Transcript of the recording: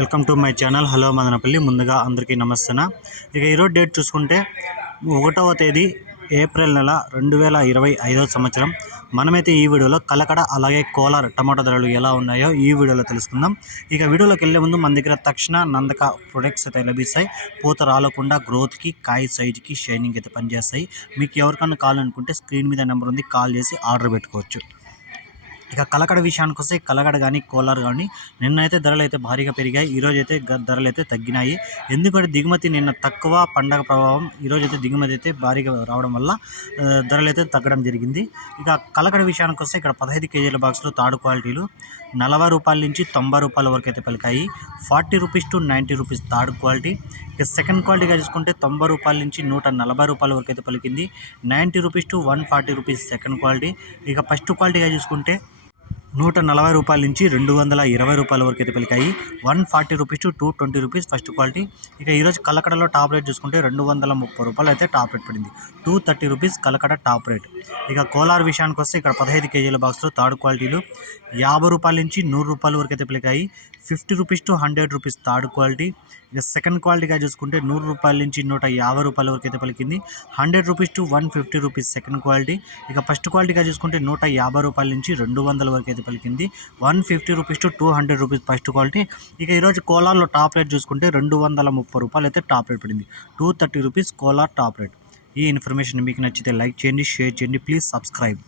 Welcome to my channel. Hello Madanapalle. ముందుగా అందరికీ నమస్తన? ఇక ఈరోజు డేట్ చూసుకుంటే ఒకటవ తేదీ ఏప్రిల్ నెల రెండు వేల ఇరవై ఐదవ సంవత్సరం. మనమైతే ఈ వీడియోలో కలకడ అలాగే కోలార్ టమాటా ధరలు ఎలా ఉన్నాయో ఈ వీడియోలో తెలుసుకుందాం. ఇక వీడియోలోకి వెళ్ళే ముందు మన దగ్గర తక్షణ నందక ప్రొడక్ట్స్ అయితే లభిస్తాయి. పూత రాలకుండా గ్రోత్కి కాయ సైజుకి షైనింగ్ అయితే పనిచేస్తాయి. మీకు ఎవరికన్నా కావాలనుకుంటే స్క్రీన్ మీద నెంబర్ ఉంది కాల్ చేసి ఆర్డర్ పెట్టుకోవచ్చు. ఇక కలకడ విషయానికి వస్తే కలకడ కానీ కోలార్ కానీ నిన్నైతే ధరలు అయితే భారీగా పెరిగాయి. ఈరోజు అయితే ధరలు అయితే తగ్గినాయి. ఎందుకంటే దిగుమతి నిన్న తక్కువ పండగ ప్రభావం ఈరోజు అయితే దిగుమతి అయితే భారీగా రావడం వల్ల ధరలు అయితే తగ్గడం జరిగింది. ఇక కలకడ విషయానికి వస్తే ఇక్కడ పదహైదు కేజీల బాక్స్లో తాడు క్వాలిటీలు నలభై రూపాయల నుంచి తొంభై రూపాయల వరకు అయితే పలికాయి. Forty rupees to ninety rupees third quality. ఇక సెకండ్ క్వాలిటీగా చూసుకుంటే తొంభై రూపాయల నుంచి నూట నలభై రూపాయల వరకు అయితే పలికింది. Ninety rupees to one forty rupees second quality. ఇక ఫస్ట్ క్వాలిటీగా చూసుకుంటే నూట నలభై రూపాయల నుంచి రెండు వందల ఇరవై రూపాయల వరకు అయితే పెరిగాయి. One forty rupees to two twenty rupees first quality. ఇక ఈరోజు కలకడలో టాప్ రేట్ చూసుకుంటే రెండు వందల ముప్పై రూపాయలు అయితే టాప్ రేట్ పడింది. Two thirty rupees Kalakada top rate. ఇక కోలార్ విషయానికి వస్తే ఇక్కడ పదహైదు కేజీల బాక్స్లో థర్డ్ క్వాలిటీలు యాభై రూపాయల నుంచి నూరు రూపాయల వరకు అయితే పెరిగాయి. Fifty rupees to hundred rupees third quality. ఇక సెకండ్ క్వాలిటీగా చూసుకుంటే నూరు రూపాయల నుంచి నూట యాభై రూపాయల వరకు అయితే పలికింది. Hundred rupees to one fifty rupees second quality. ఇక ఫస్ట్ క్వాలిటీగా చూసుకుంటే నూట యాభై రూపాయల నుంచి రెండు వందల వరకు అయితే పలికింది. One fifty rupees to two hundred rupees first quality. ఇక ఈరోజు కోలార్లో టాప్ రేట్ చూసుకుంటే రెండు వందల ముప్పై రూపాయలు అయితే టాప్ రేట్ పడింది. Two thirty rupees Kolar top rate. ఈ ఇన్ఫర్మేషన్ మీకు నచ్చితే లైక్ చేయండి షేర్ చేయండి ప్లీజ్ సబ్స్క్రైబ్.